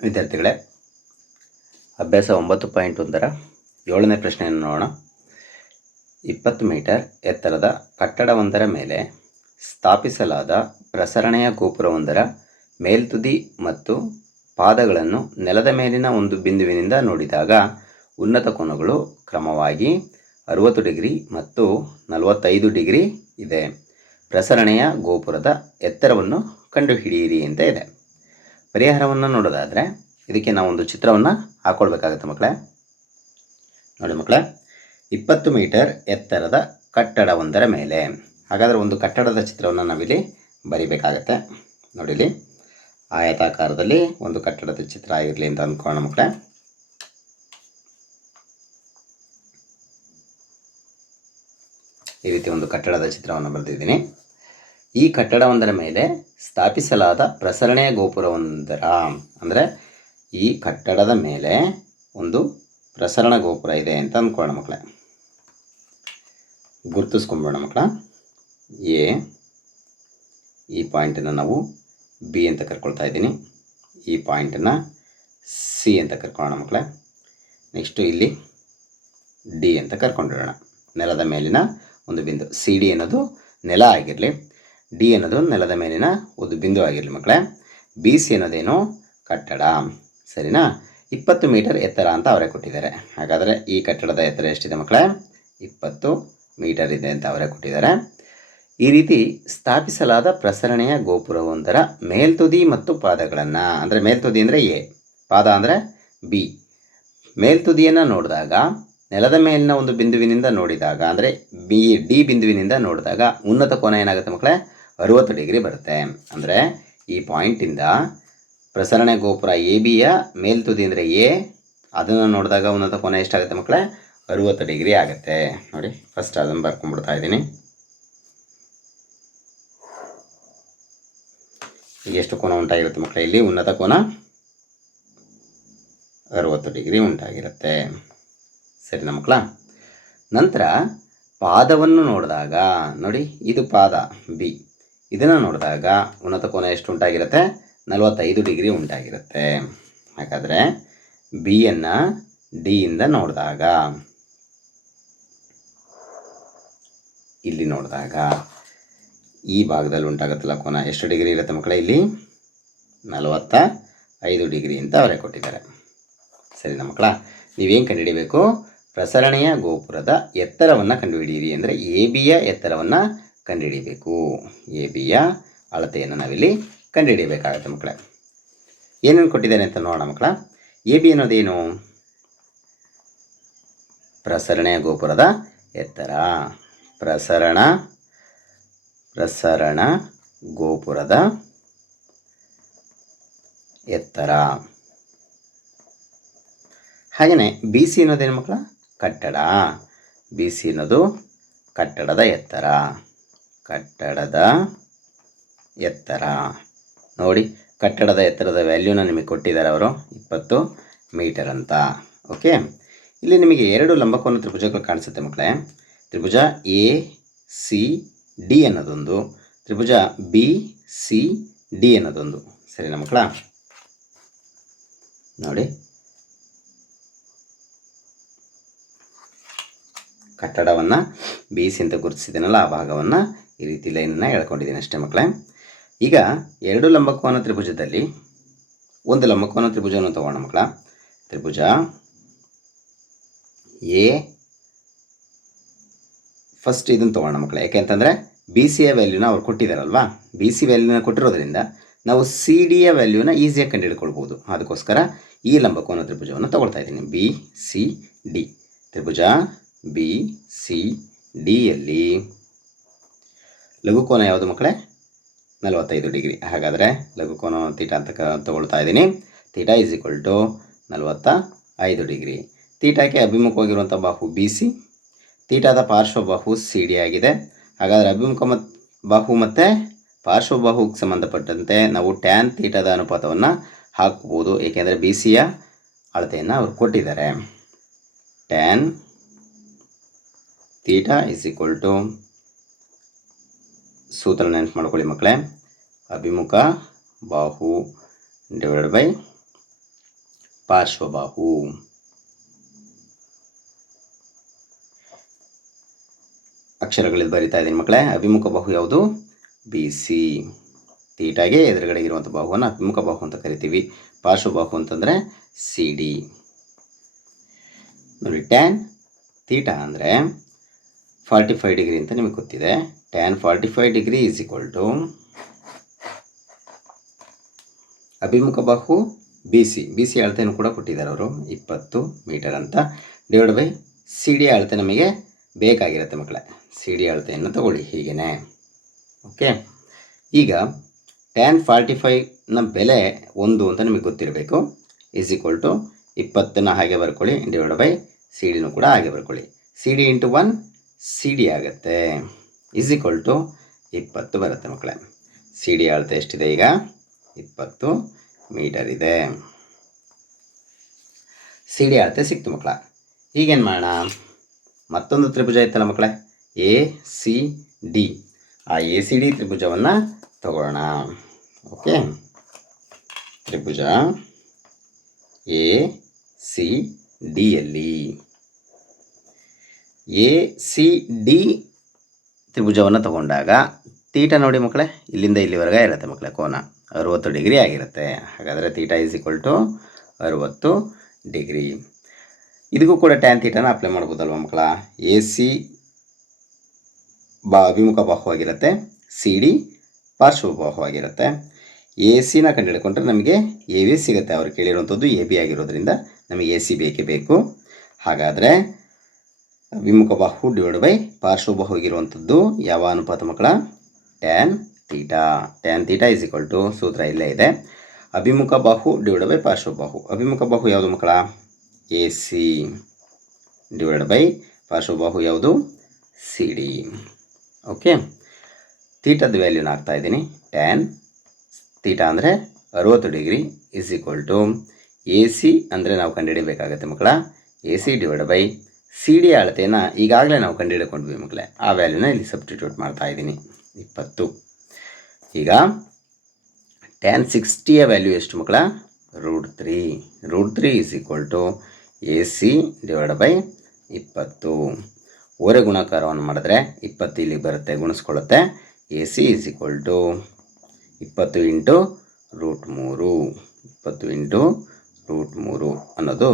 ವಿದ್ಯಾರ್ಥಿಗಳೇ, ಅಭ್ಯಾಸ ಒಂಬತ್ತು ಪಾಯಿಂಟ್ ಒಂದರ ಏಳನೇ ಪ್ರಶ್ನೆಯನ್ನು ನೋಡೋಣ. ಇಪ್ಪತ್ತು ಮೀಟರ್ ಎತ್ತರದ ಕಟ್ಟಡವೊಂದರ ಮೇಲೆ ಸ್ಥಾಪಿಸಲಾದ ಪ್ರಸರಣೆಯ ಗೋಪುರವೊಂದರ ಮೇಲ್ತುದಿ ಮತ್ತು ಪಾದಗಳನ್ನು ನೆಲದ ಮೇಲಿನ ಒಂದು ಬಿಂದುವಿನಿಂದ ನೋಡಿದಾಗ ಉನ್ನತ ಕೋನಗಳು ಕ್ರಮವಾಗಿ ಅರುವತ್ತು ಡಿಗ್ರಿ ಮತ್ತು ನಲವತ್ತೈದು ಡಿಗ್ರಿ ಇದೆ. ಪ್ರಸರಣೆಯ ಗೋಪುರದ ಎತ್ತರವನ್ನು ಕಂಡುಹಿಡಿಯಿರಿ ಅಂತ ಇದೆ. ಪರಿಹಾರವನ್ನು ನೋಡೋದಾದರೆ ಇದಕ್ಕೆ ನಾವು ಒಂದು ಚಿತ್ರವನ್ನು ಹಾಕ್ಕೊಳ್ಬೇಕಾಗತ್ತೆ ಮಕ್ಕಳೇ. ನೋಡಿ ಮಕ್ಕಳೇ, ಇಪ್ಪತ್ತು ಮೀಟರ್ ಎತ್ತರದ ಕಟ್ಟಡವೊಂದರ ಮೇಲೆ, ಹಾಗಾದರೆ ಒಂದು ಕಟ್ಟಡದ ಚಿತ್ರವನ್ನು ನಾವಿಲ್ಲಿ ಬರಿಬೇಕಾಗತ್ತೆ. ನೋಡಿಲಿ ಆಯತಾಕಾರದಲ್ಲಿ ಒಂದು ಕಟ್ಟಡದ ಚಿತ್ರ ಆಗಿರಲಿ ಅಂತ ಅಂದ್ಕೊಳ್ಳೋಣ ಮಕ್ಕಳೇ. ಈ ರೀತಿ ಒಂದು ಕಟ್ಟಡದ ಚಿತ್ರವನ್ನು ಬರೆದಿದ್ದೀನಿ. ಈ ಕಟ್ಟಡವೊಂದರ ಮೇಲೆ ಸ್ಥಾಪಿಸಲಾದ ಪ್ರಸರಣೆಯ ಗೋಪುರವೊಂದರ, ಅಂದರೆ ಈ ಕಟ್ಟಡದ ಮೇಲೆ ಒಂದು ಪ್ರಸರಣ ಗೋಪುರ ಇದೆ ಅಂತ ಅಂದ್ಕೊಳ್ಳೋಣ ಮಕ್ಕಳೇ. ಗುರುತಿಸ್ಕೊಂಬೋಣ ಮಕ್ಕಳ. ಎ, ಈ ಪಾಯಿಂಟನ್ನು ನಾವು ಬಿ ಅಂತ ಕರ್ಕೊಳ್ತಾ ಇದ್ದೀನಿ. ಈ ಪಾಯಿಂಟನ್ನು ಸಿ ಅಂತ ಕರ್ಕೊಳ್ಳೋಣ ಮಕ್ಕಳೇ. ನೆಕ್ಸ್ಟು ಇಲ್ಲಿ ಡಿ ಅಂತ ಕರ್ಕೊಂಡಿರೋಣ ನೆಲದ ಮೇಲಿನ ಒಂದು ಬಿಂದು, ಸಿ ಡಿ ಅನ್ನೋದು ನೆಲ ಆಗಿರಲಿ ಡಿ ಅನ್ನೋದು ನೆಲದ ಮೇಲಿನ ಒಂದು ಬಿಂದು ಆಗಿರಲಿ ಮಕ್ಕಳೇ. ಬಿ, ಸಿ ಅನ್ನೋದೇನು ಕಟ್ಟಡ. ಸರಿನಾ? ಇಪ್ಪತ್ತು ಮೀಟರ್ ಎತ್ತರ ಅಂತ ಅವರೇ ಕೊಟ್ಟಿದ್ದಾರೆ. ಹಾಗಾದರೆ ಈ ಕಟ್ಟಡದ ಎತ್ತರ ಎಷ್ಟಿದೆ ಮಕ್ಕಳೇ? ಇಪ್ಪತ್ತು ಮೀಟರ್ ಇದೆ ಅಂತ ಅವರೇ ಕೊಟ್ಟಿದ್ದಾರೆ. ಈ ರೀತಿ ಸ್ಥಾಪಿಸಲಾದ ಪ್ರಸರಣೆಯ ಗೋಪುರವೊಂದರ ಮೇಲ್ತುದಿ ಮತ್ತು ಪಾದಗಳನ್ನು, ಅಂದರೆ ಮೇಲ್ತುದಿ ಅಂದರೆ ಎ, ಪಾದ ಅಂದರೆ ಬಿ. ಮೇಲ್ತುದಿಯನ್ನು ನೋಡಿದಾಗ, ನೆಲದ ಮೇಲಿನ ಒಂದು ಬಿಂದುವಿನಿಂದ ನೋಡಿದಾಗ, ಅಂದರೆ ಬಿ, ಡಿ ಬಿಂದುವಿನಿಂದ ನೋಡಿದಾಗ ಉನ್ನತ ಕೋನ ಏನಾಗುತ್ತೆ ಮಕ್ಕಳೇ? ಅರುವತ್ತು ಡಿಗ್ರಿ ಬರುತ್ತೆ. ಅಂದರೆ ಈ ಪಾಯಿಂಟಿಂದ ಪ್ರಸರಣೆ ಗೋಪುರ ಎ ಬಿಯ ಮೇಲ್ತುದಿ ಅಂದರೆ ಎ ಅದನ್ನು ನೋಡಿದಾಗ ಉನ್ನತ ಕೋನ ಎಷ್ಟಾಗುತ್ತೆ ಮಕ್ಕಳೇ ಅರುವತ್ತು ಡಿಗ್ರಿ ಆಗುತ್ತೆ. ನೋಡಿ ಫಸ್ಟ್ ಅದನ್ನು ಬರ್ಕೊಂಡ್ಬಿಡ್ತಾ ಇದ್ದೀನಿ. ಎಷ್ಟು ಕೋನ ಉಂಟಾಗಿರುತ್ತೆ ಮಕ್ಕಳೇ ಇಲ್ಲಿ ಉನ್ನತ ಕೋನ ಅರುವತ್ತು ಡಿಗ್ರಿ ಉಂಟಾಗಿರುತ್ತೆ. ಸರಿನಾ ಮಕ್ಕಳ ನಂತರ ಪಾದವನ್ನು ನೋಡಿದಾಗ, ನೋಡಿ, ಇದು ಪಾದ ಬಿ ಇದನ್ನು ನೋಡಿದಾಗ ಉನ್ನತ ಕೋನ ಎಷ್ಟು ಉಂಟಾಗಿರುತ್ತೆ? ನಲವತ್ತೈದು ಡಿಗ್ರಿ ಉಂಟಾಗಿರುತ್ತೆ. ಹಾಗಾದರೆ ಬಿಯನ್ನು ಡಿಯಿಂದ ನೋಡಿದಾಗ, ಇಲ್ಲಿ ನೋಡಿದಾಗ ಈ ಭಾಗದಲ್ಲಿ ಉಂಟಾಗುತ್ತಲ್ಲ ಕೋನ? ಎಷ್ಟು ಡಿಗ್ರಿ ಇರುತ್ತೆ ಮಕ್ಕಳೇ ಇಲ್ಲಿ? ನಲವತ್ತ ಐದು ಡಿಗ್ರಿ ಅಂತ ಅವರೇ ಕೊಟ್ಟಿದ್ದಾರೆ. ಸರಿನಾ ಮಕ್ಕಳ, ನೀವೇನು ಕಂಡುಹಿಡಿಬೇಕು? ಪ್ರಸರಣೆಯ ಗೋಪುರದ ಎತ್ತರವನ್ನು ಕಂಡುಹಿಡಿಯಿರಿ. ಅಂದರೆ ಎ ಬಿಯ ಎತ್ತರವನ್ನು ಕಂಡುಹಿಡಿಯಬೇಕು. ಎ ಬಿಯ ಅಳತೆಯನ್ನು ನಾವಿಲ್ಲಿ ಕಂಡುಹಿಡಿಯಬೇಕಾಗತ್ತೆ ಮಕ್ಕಳೇ. ಏನೇನು ಕೊಟ್ಟಿದ್ದಾರೆ ಅಂತ ನೋಡೋಣ ಮಕ್ಕಳ. ಎ ಬಿ ಅನ್ನೋದೇನು ಪ್ರಸರಣೆಯ ಗೋಪುರದ ಎತ್ತರ. ಪ್ರಸರಣ ಪ್ರಸರಣ ಗೋಪುರದ ಎತ್ತರ. ಹಾಗೆಯೇ ಬಿ ಸಿ ಅನ್ನೋದೇನು ಮಕ್ಕಳ? ಕಟ್ಟಡ. ಬಿ ಸಿ ಅನ್ನೋದು ಕಟ್ಟಡದ ಎತ್ತರ. ಕಟ್ಟಡದ ಎತ್ತರ. ನೋಡಿ, ಕಟ್ಟಡದ ಎತ್ತರದ ವ್ಯಾಲ್ಯೂನ ನಿಮಗೆ ಕೊಟ್ಟಿದ್ದಾರೆ ಅವರು, ಇಪ್ಪತ್ತು ಮೀಟರ್ ಅಂತ. ಓಕೆ? ಇಲ್ಲಿ ನಿಮಗೆ ಎರಡು ಲಂಬಕೋನ ತ್ರಿಭುಜಗಳು ಕಾಣಿಸುತ್ತೆ ಮಕ್ಕಳೇ. ತ್ರಿಭುಜ ಎ, ಸಿ, ಡಿ ಅನ್ನೋದೊಂದು. ತ್ರಿಭುಜ ಬಿ, ಸಿ, ಡಿ ಅನ್ನೋದೊಂದು. ಸರಿನಾ ಮಕ್ಕಳ? ನೋಡಿ. ಕಟ್ಟಡವನ್ನು ಬಿ ಸಿ ಅಂತ ಗುರುತಿಸಿದ್ದೀನಲ್ಲ, ಆ ಭಾಗವನ್ನು ಈ ರೀತಿ ಲೈನನ್ನು ಎಳ್ಕೊಂಡಿದ್ದೀನಿ ಅಷ್ಟೇ ಮಕ್ಕಳೇ. ಈಗ ಎರಡು ಲಂಬಕೋನ ತ್ರಿಭುಜದಲ್ಲಿ ಒಂದು ಲಂಬಕೋನ ತ್ರಿಭುಜವನ್ನು ತಗೋಣ ಮಕ್ಕಳ. ತ್ರಿಭುಜ ಎ. ಫಸ್ಟ್ ಇದನ್ನು ತೊಗೋಣ ಮಕ್ಕಳೇ. ಯಾಕೆಂತಂದರೆ ಬಿ ಸಿಯ ವ್ಯಾಲ್ಯೂನ ಅವ್ರು ಕೊಟ್ಟಿದ್ದಾರಲ್ವಾ ಬಿ ಸಿ ವ್ಯಾಲ್ಯೂನ ಕೊಟ್ಟಿರೋದ್ರಿಂದ ನಾವು ಸಿ ಡಿಯ ವ್ಯಾಲ್ಯೂನ ಈಸಿಯಾಗಿ ಕಂಡುಹಿಡ್ಕೊಳ್ಬೋದು. ಅದಕ್ಕೋಸ್ಕರ ಈ ಲಂಬಕೋನ ತ್ರಿಭುಜವನ್ನು ತಗೊಳ್ತಾ ಇದ್ದೀನಿ. ಬಿ ಸಿ ಡಿ ತ್ರಿಭುಜ ಬಿ ಸಿ ಡಿಯಲ್ಲಿ ಲಘುಕೋನ ಯಾವುದು ಮಕ್ಕಳೇ? ನಲವತ್ತೈದು ಡಿಗ್ರಿ. ಹಾಗಾದರೆ ಲಘುಕೋನ ತೀಟ ಅಂತ ತಗೊಳ್ತಾ ಇದ್ದೀನಿ. ತೀಟ ಈಸ್ ಈಕ್ವಲ್ ಟು ನಲವತ್ತ ಐದು ಡಿಗ್ರಿ. ತೀಟಕ್ಕೆ ಅಭಿಮುಖವಾಗಿರುವಂಥ ಬಾಹು ಬಿ ಸಿ ತೀಟಾದ ಪಾರ್ಶ್ವಬಾಹು ಸಿ ಡಿ ಆಗಿದೆ. ಹಾಗಾದರೆ ಅಭಿಮುಖ ಮತ್ ಬಾಹು ಮತ್ತು ಪಾರ್ಶ್ವಬಾಹುಗೆ ಸಂಬಂಧಪಟ್ಟಂತೆ ನಾವು ಟ್ಯಾನ್ ತೀಟದ ಅನುಪಾತವನ್ನು ಹಾಕ್ಬೋದು. ಏಕೆಂದರೆ ಬಿ ಸಿಯ ಅಳತೆಯನ್ನು ಅವರು ಕೊಟ್ಟಿದ್ದಾರೆ. Tan theta is equal to ಸೂತ್ರ ನೆನಪು ಮಾಡ್ಕೊಳ್ಳಿ ಮಕ್ಕಳೇ. ಅಭಿಮುಖ ಬಾಹು ಡಿವೈಡ್ ಬೈ ಪಾರ್ಶ್ವಬಾಹು. ಅಕ್ಷರಗಳಲ್ಲಿ ಬರಿತಾ ಇದ್ದೀನಿ ಮಕ್ಕಳೇ. ಅಭಿಮುಖ ಬಾಹು ಯಾವುದು? B, C. ತೀಟಾಗೆ ಎದುರುಗಡೆ ಇರುವಂಥ ಬಾಹುವನ್ನು ಅಭಿಮುಖ ಬಾಹು ಅಂತ ಕರಿತೀವಿ. ಪಾರ್ಶ್ವಬಾಹು ಅಂತಂದರೆ ಸಿ, ಡಿ. ನೋಡಿ ಟ್ಯಾನ್ ತೀಟಾ ಅಂದರೆ ಫಾರ್ಟಿ ಫೈವ್ ಡಿಗ್ರಿ ಅಂತ ನಿಮಗೆ ಗೊತ್ತಿದೆ. Forty five degree is equal to ಅಭಿಮುಖ ಬಾಹು ಬಿ ಸಿ ಬಿ ಸಿ ಅಳತೆಯನ್ನು ಕೂಡ ಕೊಟ್ಟಿದ್ದಾರೆ ಅವರು. ಇಪ್ಪತ್ತು ಮೀಟರ್ ಅಂತ. ಡಿವೈಡ್ ಬೈ ಸಿ ಡಿ ಅಳತೆ ನಮಗೆ ಬೇಕಾಗಿರುತ್ತೆ ಮಕ್ಕಳೇ. ಸಿ ಡಿ ಅಳತೆಯನ್ನು ತಗೊಳ್ಳಿ. ಹೀಗೇ ಓಕೆ ಈಗ ಟ್ಯಾನ್ ಫಾರ್ಟಿ ಫೈವ್ನ ಬೆಲೆ ಒಂದು ಅಂತ ನಿಮಗೆ ಗೊತ್ತಿರಬೇಕು. ಈಸ್ ಈಕ್ವಲ್ ಟು ಇಪ್ಪತ್ತನ್ನು ಹಾಗೆ ಬರ್ಕೊಳ್ಳಿ. ಡಿವೈಡ್ ಬೈ ಸಿ ಡಿನೂ ಕೂಡ ಹಾಗೆ ಬರ್ಕೊಳ್ಳಿ. C D into one C D ಆಗುತ್ತೆ. ಈಸ್ ಈಕ್ವಲ್ ಟು ಇಪ್ಪತ್ತು ಬರುತ್ತೆ ಮಕ್ಕಳೇ. ಸಿ ಡಿ ಅಳತೆ ಎಷ್ಟಿದೆ ಈಗ? ಇಪ್ಪತ್ತು ಮೀಟರ್ ಇದೆ. ಸಿ ಡಿ ಅಳತೆ ಸಿಕ್ತು ಮಕ್ಕಳ. ಈಗೇನು ಮಾಡೋಣ? ಮತ್ತೊಂದು ತ್ರಿಭುಜ ಇತ್ತಲ್ಲ ಮಕ್ಕಳೇ. ಎ ಸಿ ಡಿ ಆ ಎ ಸಿ ಡಿ ತ್ರಿಭುಜವನ್ನು ತಗೊಳ್ಳೋಣ. ಓಕೆ ತ್ರಿಭುಜ ಎ ಸಿ ಡಿಯಲ್ಲಿ ಎ ಸಿ ಡಿ ತ್ರಿಭುಜವನ್ನು ತಗೊಂಡಾಗ ತೀಟ ನೋಡಿ ಮಕ್ಕಳೇ, ಇಲ್ಲಿಂದ ಇಲ್ಲಿವರೆಗೆ ಇರುತ್ತೆ ಮಕ್ಕಳೇ ಕೋನ. ಅರುವತ್ತು ಡಿಗ್ರಿ ಆಗಿರುತ್ತೆ. ಹಾಗಾದರೆ ತೀಟ ಈಸ್ ಈಕ್ವಲ್ ಟು ಅರುವತ್ತು ಡಿಗ್ರಿ. ಇದಕ್ಕೂ ಕೂಡ ಟ್ಯಾನ್ ತೀಟನ ಅಪ್ಲೈ ಮಾಡ್ಬೋದಲ್ವ ಮಕ್ಕಳ? ಎ ಸಿ ಬಾ ಅಭಿಮುಖ ಬಾಹುವಾಗಿರುತ್ತೆ. ಸಿ ಡಿ ಪಾರ್ಶ್ವಬಾಹುವಾಗಿರುತ್ತೆ ಎ ಸಿನ ಕಂಡುಹಿಡ್ಕೊಂಡ್ರೆ ನಮಗೆ ಎ ಬಿ ಸಿಗುತ್ತೆ. ಅವ್ರು ಕೇಳಿರುವಂಥದ್ದು ಎ ಬಿ ಆಗಿರೋದ್ರಿಂದ ನಮಗೆ ಎ ಸಿ ಬೇಕೇ ಬೇಕು. ಹಾಗಾದರೆ ವಿಮುಖ ಬಾಹು ಡಿವೈಡ್ ಬೈ ಪಾರ್ಶ್ವಬಾಹು ಆಗಿರುವಂಥದ್ದು ಯಾವ ಅನುಪಾತ ಮಕ್ಕಳ? Tan theta tan theta is equal to ಸೂತ್ರ ಇಲ್ಲೇ ಇದೆ. ಅಭಿಮುಖ ಬಾಹು ಡಿವೈಡ್ ಬೈ ಪಾರ್ಶ್ವಬಾಹು. ಅಭಿಮುಖ ಬಾಹು ಯಾವುದು ಮಕ್ಕಳ? A C divide by. ಪಾರ್ಶ್ವಬಾಹು ಯಾವುದು? ಸಿ ಡಿ ಓಕೆ ತೀಟದ ವ್ಯಾಲ್ಯೂನ ಹಾಕ್ತಾ ಇದ್ದೀನಿ. ಟ್ಯಾನ್ ತೀಟಾ ಅಂದರೆ ಅರುವತ್ತು degree is equal to A C ಅಂದರೆ ನಾವು ಕಂಡುಹಿಡಿಯಬೇಕಾಗತ್ತೆ ಮಕ್ಕಳ. A C divide by. C D ಅಳತೆಯನ್ನು ಈಗಾಗಲೇ ನಾವು ಕಂಡುಹಿಡ್ಕೊಂಡ್ವಿ ಮಕ್ಕಳೇ ಆ ವ್ಯಾಲ್ಯೂನ ಇಲ್ಲಿ ಸಬ್ಸ್ಟಿಟ್ಯೂಟ್ ಮಾಡ್ತಾ ಇದ್ದೀನಿ. ಇಪ್ಪತ್ತು. ಈಗ ಟ್ಯಾನ್ ಸಿಕ್ಸ್ಟಿಯ ವ್ಯಾಲ್ಯೂ ಎಷ್ಟು ಮಕ್ಕಳ root three root three is equal to A C divide by ಇಪ್ಪತ್ತು. ಓರೆ ಗುಣಾಕಾರವನ್ನು ಮಾಡಿದ್ರೆ ಇಪ್ಪತ್ತು ಇಲ್ಲಿ ಬರುತ್ತೆ, ಗುಣಿಸ್ಕೊಳ್ಳುತ್ತೆ. A C is equal to ಇಪ್ಪತ್ತು ಇಂಟು ರೂಟ್ ಮೂರು. ಇಪ್ಪತ್ತು ಇಂಟು ರೂಟ್ ಮೂರು ಅನ್ನೋದು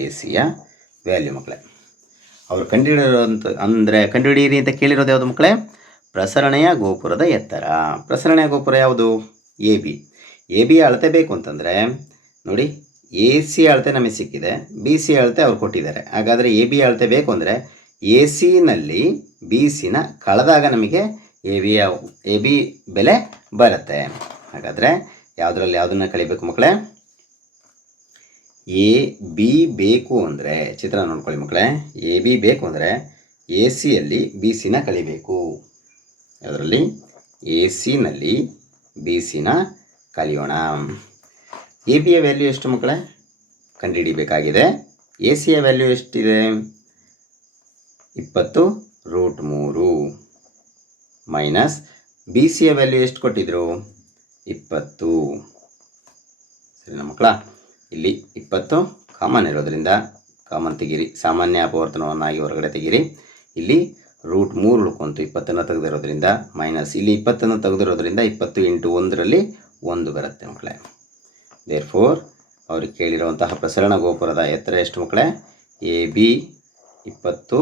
ಎ ಸಿಯ ವ್ಯಾಲ್ಯೂ ಮಕ್ಕಳೇ ಅವರು ಕಂಡುಹಿಡಿಯೋಂಥ ಅಂದರೆ ಕಂಡುಹಿಡಿಯಿರಿ ಅಂತ ಕೇಳಿರೋದು ಯಾವುದು ಮಕ್ಕಳೇ? ಪ್ರಸರಣೆಯ ಗೋಪುರದ ಎತ್ತರ. ಪ್ರಸರಣೆಯ ಗೋಪುರ ಯಾವುದು? A B. ಎ ಬಿ ಅಳತೆ ಬೇಕು ಅಂತಂದರೆ, ನೋಡಿ, ಎ ಸಿ ಅಳತೆ ನಮಗೆ ಸಿಕ್ಕಿದೆ. ಬಿ ಸಿ ಅಳತೆ ಅವ್ರು ಕೊಟ್ಟಿದ್ದಾರೆ. ಹಾಗಾದರೆ ಎ ಬಿ ಅಳತೆ ಬೇಕು ಅಂದರೆ, ಎ ಸಿನಲ್ಲಿ ಬಿ ಸಿನ ಕಳೆದಾಗ ನಮಗೆ ಎ ಬಿಯ ಎ ಬಿ ಬೆಲೆ ಬರುತ್ತೆ. ಹಾಗಾದರೆ, ಯಾವುದರಲ್ಲಿ ಯಾವುದನ್ನು ಕಳಿಬೇಕು ಮಕ್ಕಳೇ? ಎ ಬಿ ಬೇಕು ಅಂದರೆ, ಚಿತ್ರ ನೋಡ್ಕೊಳ್ಳಿ ಮಕ್ಕಳೇ. ಎ ಬಿ ಬೇಕು ಅಂದರೆ ಎ ಸಿಯಲ್ಲಿ ಬಿ ಸಿನ ಕಲಿಬೇಕು. ಅದರಲ್ಲಿ ಎ ಸಿನಲ್ಲಿ ಬಿ ಸಿನ ಕಲಿಯೋಣ. ಎ ಬಿಯ ವ್ಯಾಲ್ಯೂ ಎಷ್ಟು ಮಕ್ಕಳೇ? ಕಂಡುಹಿಡಿಬೇಕಾಗಿದೆ. ಎ ಸಿಯ ವ್ಯಾಲ್ಯೂ ಎಷ್ಟಿದೆ? ಇಪ್ಪತ್ತು ರೂಟ್ ಮೂರು ಮೈನಸ್ ಬಿ ಸಿಯ ವ್ಯಾಲ್ಯೂ ಎಷ್ಟು ಕೊಟ್ಟಿದ್ರು? ಇಪ್ಪತ್ತು. ಸರಿನಾ ಮಕ್ಕಳ? ಇಲ್ಲಿ ಇಪ್ಪತ್ತು ಕಾಮನ್ ಇರೋದ್ರಿಂದ ಕಾಮನ್ ತೆಗೀರಿ. ಸಾಮಾನ್ಯ ಅಪವರ್ತನವನ್ನಾಗಿ ಹೊರಗಡೆ ತೆಗೀರಿ. ಇಲ್ಲಿ ರೂಟ್ ಮೂರು ಉಳ್ಕೊಂತು ಇಪ್ಪತ್ತನ್ನು ತೆಗೆದಿರೋದ್ರಿಂದ ಮೈನಸ್. ಇಲ್ಲಿ ಇಪ್ಪತ್ತನ್ನು ತೆಗೆದಿರೋದ್ರಿಂದ ಇಪ್ಪತ್ತು ಇಂಟು ಒಂದರಲ್ಲಿ ಒಂದು ಬರುತ್ತೆ ಮಕ್ಕಳೇ. ದೇರ್ ಫೋರ್ ಅವ್ರಿಗೆ ಕೇಳಿರುವಂತಹ ಪ್ರಸರಣ ಗೋಪುರದ ಎತ್ತರ ಎಷ್ಟು ಮಕ್ಕಳೇ? ಎ ಬಿ ಇಪ್ಪತ್ತು.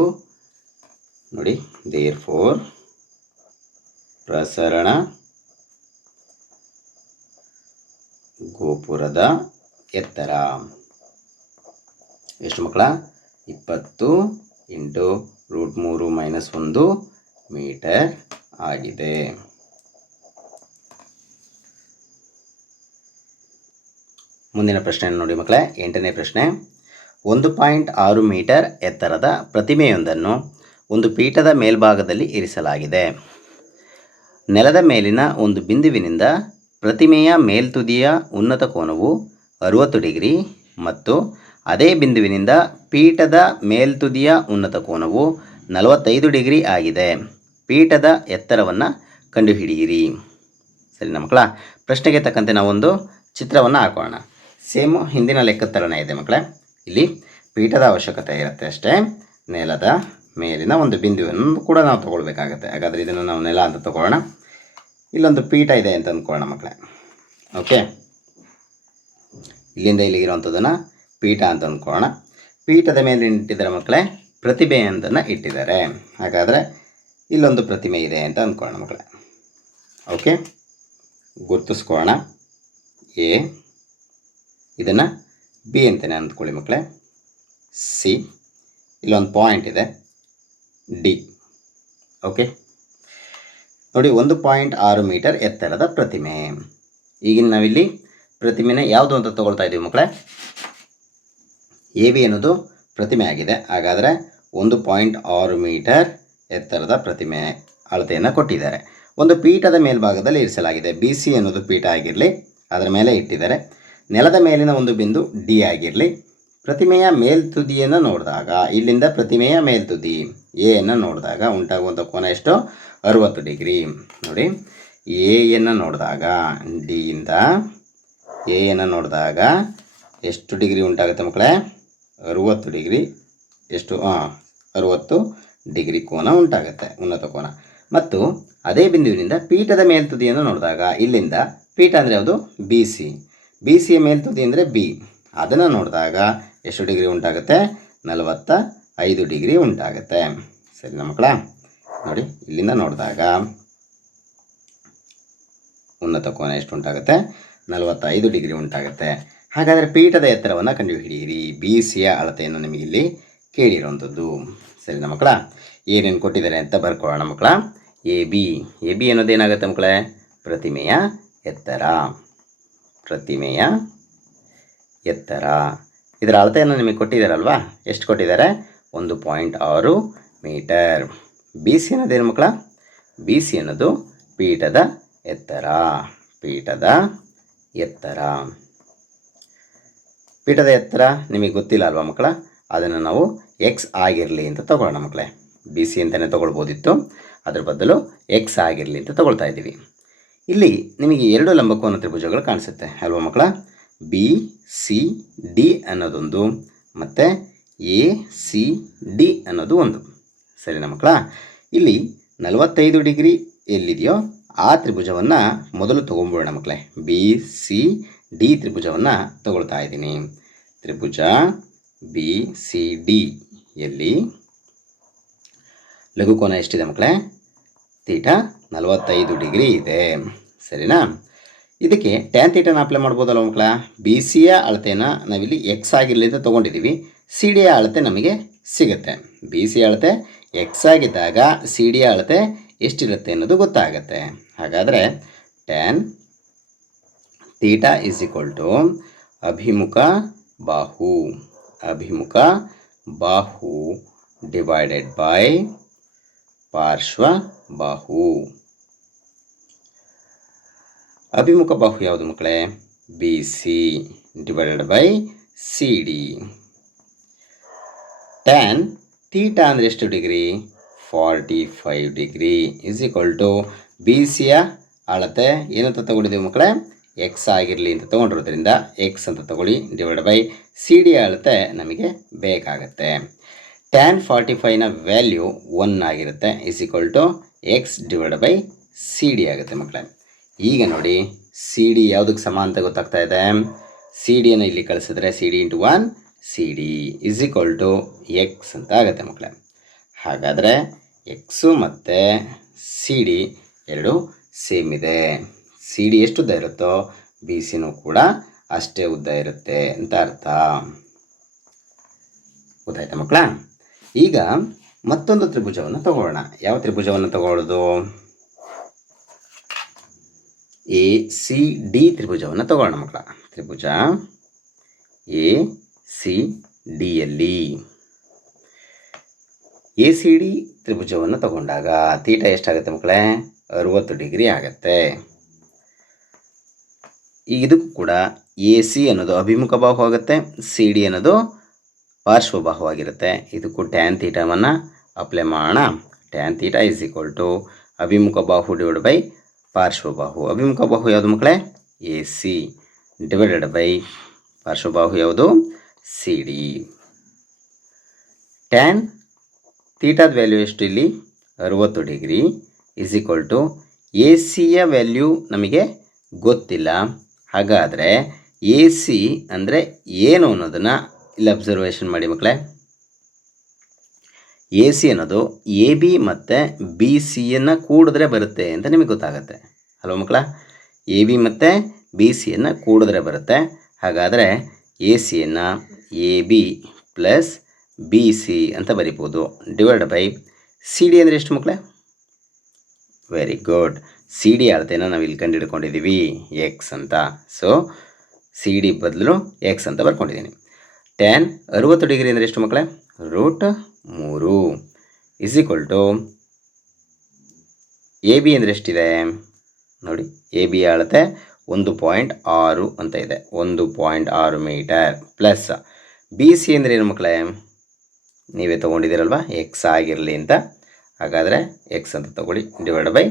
ನೋಡಿ ದೇರ್ ಫೋರ್ ಪ್ರಸರಣ ಗೋಪುರದ ಎತ್ತರ. ಎಷ್ಟು ಮಕ್ಕಳ? ಇಪ್ಪತ್ತು ಇಂಟು ರೂಟ್ ಮೂರು ಮೈನಸ್ ಒಂದು ಮೀಟರ್ ಆಗಿದೆ. ಮುಂದಿನ ಪ್ರಶ್ನೆ ನೋಡಿ ಮಕ್ಕಳೇ, ಎಂಟನೇ ಪ್ರಶ್ನೆ. ಒಂದು ಪಾಯಿಂಟ್ ಆರು ಮೀಟರ್ ಎತ್ತರದ ಪ್ರತಿಮೆಯೊಂದನ್ನು ಒಂದು ಪೀಠದ ಮೇಲ್ಭಾಗದಲ್ಲಿ ಇರಿಸಲಾಗಿದೆ. ನೆಲದ ಮೇಲಿನ ಒಂದು ಬಿಂದುವಿನಿಂದ ಪ್ರತಿಮೆಯ ಮೇಲ್ತುದಿಯ ಉನ್ನತ ಕೋನವು ಅರುವತ್ತು ಡಿಗ್ರಿ ಮತ್ತು ಅದೇ ಬಿಂದುವಿನಿಂದ ಪೀಠದ ಮೇಲ್ತುದಿಯ ಉನ್ನತ ಕೋನವು ನಲವತ್ತೈದು ಡಿಗ್ರಿ ಆಗಿದೆ. ಪೀಠದ ಎತ್ತರವನ್ನು ಕಂಡುಹಿಡಿಯಿರಿ. ಸರಿನಾ ಮಕ್ಕಳ ಪ್ರಶ್ನೆಗೆ ತಕ್ಕಂತೆ ನಾವೊಂದು ಚಿತ್ರವನ್ನು ಹಾಕೋಣ. ಸೇಮು ಹಿಂದಿನ ಲೆಕ್ಕದ ಥರನೇ ಇದೆ ಮಕ್ಕಳೇ ಇಲ್ಲಿ ಪೀಠದ ಅವಶ್ಯಕತೆ ಇರುತ್ತೆ ಅಷ್ಟೇ. ನೆಲದ ಮೇಲಿನ ಒಂದು ಬಿಂದುವನ್ನು ಕೂಡ ನಾವು ತೊಗೊಳ್ಬೇಕಾಗತ್ತೆ. ಹಾಗಾದರೆ ಇದನ್ನು ನಾವು ನೆಲ ಅಂತ ತೊಗೊಳ್ಳೋಣ. ಇಲ್ಲೊಂದು ಪೀಠ ಇದೆ ಅಂತ ಅಂದ್ಕೊಳ್ಳೋಣ ಮಕ್ಕಳೇ ಓಕೆ ಇಲ್ಲಿಂದ ಇಲ್ಲಿಗೆ ಇರುವಂಥದ್ದನ್ನು ಪೀಠ ಅಂತ ಅಂದ್ಕೊಳ್ಳೋಣ. ಪೀಠದ ಮೇಲೆ ಇಟ್ಟಿದ್ದಾರೆ ಮಕ್ಕಳೇ ಪ್ರತಿಭೆ ಅಂತನ ಇಟ್ಟಿದ್ದಾರೆ. ಹಾಗಾದರೆ ಇಲ್ಲೊಂದು ಪ್ರತಿಮೆ ಇದೆ ಅಂತ ಅಂದ್ಕೊಳ್ಳೋಣ ಮಕ್ಕಳೇ. ಓಕೆ, ಗುರುತಿಸ್ಕೊಳ್ಳೋಣ. ಎ, ಇದನ್ನು ಬಿ ಅಂತಲೇ ಅಂದ್ಕೊಳ್ಳಿ ಮಕ್ಕಳೇ. ಸಿ, ಇಲ್ಲೊಂದು ಪಾಯಿಂಟ್ ಇದೆ. D, okay. ನೋಡಿ, ಒಂದು ಪಾಯಿಂಟ್ ಆರು ಮೀಟರ್ ಎತ್ತರದ ಪ್ರತಿಮೆ. ಈಗಿನ ನಾವಿಲ್ಲಿ ಪ್ರತಿಮೆನ ಯಾವುದು ಅಂತ ತಗೊಳ್ತಾ ಇದ್ದೀವಿ ಮಕ್ಕಳೇ. ಎ ಬಿ ಅನ್ನೋದು ಪ್ರತಿಮೆ ಆಗಿದೆ. ಹಾಗಾದರೆ ಒಂದು ಪಾಯಿಂಟ್ ಆರು ಮೀಟರ್ ಎತ್ತರದ ಪ್ರತಿಮೆ ಅಳತೆಯನ್ನು ಕೊಟ್ಟಿದ್ದಾರೆ. ಒಂದು ಪೀಠದ ಮೇಲ್ಭಾಗದಲ್ಲಿ ಇರಿಸಲಾಗಿದೆ. ಬಿ ಸಿ ಅನ್ನೋದು ಪೀಠ ಆಗಿರಲಿ, ಅದರ ಮೇಲೆ ಇಟ್ಟಿದ್ದಾರೆ. ನೆಲದ ಮೇಲಿನ ಒಂದು ಬಿಂದು ಡಿ ಆಗಿರಲಿ, ಪ್ರತಿಮೆಯ ಮೇಲ್ತುದಿಯನ್ನು ನೋಡಿದಾಗ, ಇಲ್ಲಿಂದ ಪ್ರತಿಮೆಯ ಮೇಲ್ತುದಿ ಎಯನ್ನು ನೋಡಿದಾಗ ಉಂಟಾಗುವಂಥ ಕೋನ ಎಷ್ಟು? ಅರುವತ್ತು ಡಿಗ್ರಿ. ನೋಡಿ ಎಯನ್ನು ನೋಡಿದಾಗ ಡಿಯಿಂದ ಎಯನ್ನು ನೋಡಿದಾಗ ಎಷ್ಟು ಡಿಗ್ರಿ ಉಂಟಾಗುತ್ತೆ ಮಕ್ಕಳೇ? ಅರುವತ್ತು ಡಿಗ್ರಿ. ಎಷ್ಟು? ಹಾಂ ಅರುವತ್ತು ಡಿಗ್ರಿ ಕೋನ ಉಂಟಾಗುತ್ತೆ, ಉನ್ನತ ಕೋನ. ಮತ್ತು ಅದೇ ಬಿಂದುವಿನಿಂದ ಪೀಠದ ಮೇಲ್ತುದಿಯನ್ನು ನೋಡಿದಾಗ ಇಲ್ಲಿಂದ ಪೀಠ ಅಂದರೆ ಯಾವುದು? ಬಿ ಸಿ ಬಿ ಸಿಯ ಮೇಲ್ತುದಿ ಅಂದರೆ ಬಿ ಅದನ್ನು ನೋಡಿದಾಗ ಎಷ್ಟು ಡಿಗ್ರಿ ಉಂಟಾಗುತ್ತೆ? ನಲವತ್ತ ಐದು ಡಿಗ್ರಿ ಉಂಟಾಗುತ್ತೆ. ಸರಿನಾ ಮಕ್ಕಳ? ನೋಡಿ, ಇಲ್ಲಿಂದ ನೋಡಿದಾಗ ಉನ್ನತ ಕೋನ ಎಷ್ಟು ಉಂಟಾಗುತ್ತೆ? ನಲವತ್ತೈದು ಡಿಗ್ರಿ ಉಂಟಾಗುತ್ತೆ. ಹಾಗಾದರೆ ಪೀಠದ ಎತ್ತರವನ್ನು ಕಂಡುಹಿಡಿಯಿರಿ. ಬಿ ಸಿಯ ಅಳತೆಯನ್ನು ನಿಮಗೆ ಇಲ್ಲಿ ಕೇಳಿರುವಂಥದ್ದು ಸರಿನಾ ಮಕ್ಕಳ, ಏನೇನು ಕೊಟ್ಟಿದ್ದಾರೆ ಅಂತ ಬರ್ಕೊಳ್ಳೋಣ ಮಕ್ಕಳ. ಎ ಬಿ ಎ ಬಿ ಅನ್ನೋದೇನಾಗುತ್ತೆ ಮಕ್ಕಳೇ? ಪ್ರತಿಮೆಯ ಎತ್ತರ. ಪ್ರತಿಮೆಯ ಎತ್ತರ. ಇದರ ಅಳತೆಯನ್ನು ನಿಮಗೆ ಕೊಟ್ಟಿದ್ದಾರಲ್ವಾ? ಎಷ್ಟು ಕೊಟ್ಟಿದ್ದಾರೆ? ಒಂದು ಪಾಯಿಂಟ್ ಆರು ಮೀಟರ್. ಬಿ ಸಿ ಅನ್ನೋದೇನು ಮಕ್ಕಳ? ಬಿ ಸಿ ಅನ್ನೋದು ಪೀಠದ ಎತ್ತರ. ಪೀಠದ ಎತ್ತರ. ಪೀಠದ ಎತ್ತರ ನಿಮಗೆ ಗೊತ್ತಿಲ್ಲ ಅಲ್ವಾ ಮಕ್ಕಳ? ಅದನ್ನು ನಾವು ಎಕ್ಸ್ ಆಗಿರಲಿ ಅಂತ ತಗೊಳ್ಳೋಣ ಮಕ್ಕಳೇ. ಬಿ ಸಿ ಅಂತಲೇ ತೊಗೊಳ್ಬೋದಿತ್ತು. ಅದ್ರ ಬದಲು ಎಕ್ಸ್ ಆಗಿರಲಿ ಅಂತ ತೊಗೊಳ್ತಾ ಇದ್ದೀವಿ. ಇಲ್ಲಿ ನಿಮಗೆ ಎರಡು ಲಂಬಕೋನ ತ್ರಿಭುಜಗಳು ಕಾಣಿಸುತ್ತೆ. ಅಲ್ವಾ ಮಕ್ಕಳ? ಬಿ ಸಿ ಡಿ ಅನ್ನೋದೊಂದು ಮತ್ತು ಎ ಸಿ ಡಿ ಅನ್ನೋದು ಒಂದು. ಸರಿನಾ ಮಕ್ಕಳ? ಇಲ್ಲಿ ನಲವತ್ತೈದು ಡಿಗ್ರಿ ಎಲ್ಲಿದೆಯೋ ಆ ತ್ರಿಭುಜವನ್ನು ಮೊದಲು ತೊಗೊಂಬೋಣ ಮಕ್ಕಳೇ. ಬಿ ಸಿ ಡಿ ತ್ರಿಭುಜವನ್ನು ತಗೊಳ್ತಾ ಇದ್ದೀನಿ. ತ್ರಿಭುಜ ಬಿ ಸಿ ಡಿ ಎಲ್ಲಿ ಲಘುಕೋನ ಎಷ್ಟಿದೆ ಮಕ್ಕಳೇ? ತೀಟ ನಲವತ್ತೈದು ಡಿಗ್ರಿ ಇದೆ. ಸರಿನಾ? ಇದಕ್ಕೆ ಟ್ಯಾನ್ ತೀಟನ ಅಪ್ಲೈ ಮಾಡ್ಬೋದಲ್ಲ ಮಕ್ಕಳ? ಬಿ ಸಿಯ ಅಳತೆನ ನಾವಿಲ್ಲಿ ಎಕ್ಸ್ ಆಗಿರಲಿ ಅಂತ ತೊಗೊಂಡಿದ್ದೀವಿ ಸಿ ಡಿಯ ಅಳತೆ ನಮಗೆ ಸಿಗುತ್ತೆ. ಬಿ ಸಿ ಅಳತೆ ಎಕ್ಸ್ ಆಗಿದ್ದಾಗ ಸಿ ಡಿಯ ಅಳತೆ ಎಷ್ಟಿರುತ್ತೆ ಅನ್ನೋದು ಗೊತ್ತಾಗುತ್ತೆ. ಹಾಗಾದರೆ tan theta is equal to ಅಭಿಮುಖ ಬಾಹು. ಅಭಿಮುಖ ಬಾಹು ಡಿವೈಡೆಡ್ ಬೈ ಪಾರ್ಶ್ವ ಬಾಹು. ಅಭಿಮುಖ ಬಾಹು ಯಾವುದು ಮಕ್ಕಳೇ? B C divided by C D tan theta ಅಂದರೆ ಎಷ್ಟು degree? Forty five degree is equal to B ಸಿಯ ಅಳತೆ ಏನಂತ ತಗೊಂಡಿದ್ದೀವಿ ಮಕ್ಕಳೇ? ಎಕ್ಸ್ ಆಗಿರಲಿ ಅಂತ ತೊಗೊಂಡಿರೋದ್ರಿಂದ ಎಕ್ಸ್ ಅಂತ ತಗೊಳ್ಳಿ ಡಿವೈಡ್ ಬೈ ಸಿ ಡಿ ಅಳತೆ ನಮಗೆ ಬೇಕಾಗತ್ತೆ. ಟ್ಯಾನ್ ಫಾರ್ಟಿ ಫೈವ್ನ ವ್ಯಾಲ್ಯೂ ಒನ್ ಆಗಿರುತ್ತೆ is equal to X divide by C D ಆಗುತ್ತೆ ಮಕ್ಕಳೇ. ಈಗ ನೋಡಿ ಸಿ ಡಿ ಯಾವುದಕ್ಕೆ ಸಮ ಅಂತ ಗೊತ್ತಾಗ್ತಾ ಇದೆ? ಸಿ ಡಿಯನ್ನು ಇಲ್ಲಿ ಕಳಿಸಿದ್ರೆ C D into one C D is equal to X ಅಂತ ಆಗುತ್ತೆ ಮಕ್ಕಳೇ. ಹಾಗಾದರೆ ಎಕ್ಸು ಮತ್ತು ಸಿ ಡಿ ಎರಡು ಸೇಮ್ ಇದೆ. ಸಿ ಡಿ ಎಷ್ಟು ಉದ್ದ ಇರುತ್ತೋ ಬಿ ಸಿನೂ ಕೂಡ ಅಷ್ಟೇ ಉದ್ದ ಇರುತ್ತೆ ಅಂತ ಅರ್ಥ. ಗೊತ್ತಾಯ್ತಾ ಮಕ್ಕಳ? ಈಗ ಮತ್ತೊಂದು ತ್ರಿಭುಜವನ್ನು ತಗೊಳ್ಳೋಣ. ಯಾವ ತ್ರಿಭುಜವನ್ನು ತಗೊಳ್ಳೋದು? ಎ ಸಿ ಡಿ ತ್ರಿಭುಜವನ್ನು ತಗೊಳ್ಳೋಣ ಮಕ್ಕಳ. ತ್ರಿಭುಜ ಎ ಸಿ ಡಿಯಲ್ಲಿ ಎ ಸಿ ಡಿ ತ್ರಿಭುಜವನ್ನು ತಗೊಂಡಾಗ ತೀಟ ಎಷ್ಟಾಗುತ್ತೆ ಮಕ್ಕಳೇ? ಅರುವತ್ತು ಡಿಗ್ರಿ ಆಗುತ್ತೆ. ಈಗ ಇದಕ್ಕೂ ಕೂಡ ಎ ಸಿ ಅನ್ನೋದು ಅಭಿಮುಖ ಬಾಹು ಆಗುತ್ತೆ, ಸಿ ಡಿ ಅನ್ನೋದು ಪಾರ್ಶ್ವಬಾಹುವಾಗಿರುತ್ತೆ ಇದಕ್ಕೂ ಟ್ಯಾನ್ ತೀಟವನ್ನು ಅಪ್ಲೈ ಮಾಡೋಣ. Tan theta is equal to ಅಭಿಮುಖ ಬಾಹು ಡಿವೈಡ್ ಬೈ ಪಾರ್ಶ್ವಬಾಹು ಅಭಿಮುಖ ಬಾಹು ಯಾವುದು ಮಕ್ಕಳೇ? A C. ಡಿವೈಡೆಡ್ ಬೈ ಪಾರ್ಶ್ವಬಾಹು ಯಾವುದು? C D. ಟ್ಯಾನ್ ತೀಟಾದ ವ್ಯಾಲ್ಯೂ ಎಷ್ಟು ಇಲ್ಲಿ? ಅರುವತ್ತು degree. Is equal to A ಸಿಯ ವ್ಯಾಲ್ಯೂ ನಮಗೆ ಗೊತ್ತಿಲ್ಲ. ಹಾಗಾದರೆ ಎ ಸಿ ಅಂದರೆ ಏನು ಅನ್ನೋದನ್ನು ಇಲ್ಲಿ ಅಬ್ಸರ್ವೇಷನ್ ಮಾಡಿ ಮಕ್ಕಳೇ. ಎ ಸಿ ಅನ್ನೋದು ಎ ಬಿ ಮತ್ತು ಬಿ ಸಿಯನ್ನು ಕೂಡಿದ್ರೆ ಬರುತ್ತೆ ಅಂತ ನಿಮಗೆ ಗೊತ್ತಾಗುತ್ತೆ. ಹಲೋ ಮಕ್ಕಳ? ಎ ಬಿ ಮತ್ತು ಬಿ ಸಿಯನ್ನು ಕೂಡಿದ್ರೆ ಬರುತ್ತೆ. ಹಾಗಾದರೆ A ಸಿಯನ್ನು A B plus B C ಅಂತ ಬರಿಬೋದು. ಡಿವೈಡ್ ಬೈ ಸಿ ಡಿ ಅಂದರೆ ಎಷ್ಟು ಮಕ್ಕಳೇ ವೆರಿ ಗುಡ್ ಸಿ ಡಿ ಅಳತೆನ ನಾವು ಇಲ್ಲಿ ಕಂಡು ಹಿಡ್ಕೊಂಡಿದ್ದೀವಿ ಎಕ್ಸ್ ಅಂತ. ಸೊ ಸಿ ಡಿ ಬದಲು ಎಕ್ಸ್ ಅಂತ ಬರ್ಕೊಂಡಿದ್ದೀನಿ ಟೆನ್ ಅರುವತ್ತು ಡಿಗ್ರಿ ಅಂದರೆ ಎಷ್ಟು ಮಕ್ಕಳೇ ರೂಟ್ ಮೂರು. Is equal to A B ಅಂದರೆ ಎಷ್ಟಿದೆ? ನೋಡಿ ಎ ಬಿ ಅಳತೆ ಒಂದು ಪಾಯಿಂಟ್ ಆರು ಅಂತ ಇದೆ. ಒಂದು ಪಾಯಿಂಟ್ ಆರು ಮೀಟರ್ ಪ್ಲಸ್ ಬಿ ಸಿ ಅಂದರೆ ಏನು ಮಕ್ಕಳೇ ನೀವೇ ತೊಗೊಂಡಿದ್ದೀರಲ್ವ? ಎಕ್ಸ್ ಆಗಿರಲಿ ಅಂತ. ಹಾಗಾದರೆ ಎಕ್ಸ್ ಅಂತ ತೊಗೊಳ್ಳಿ. ಡಿವೈಡ್ ಬೈ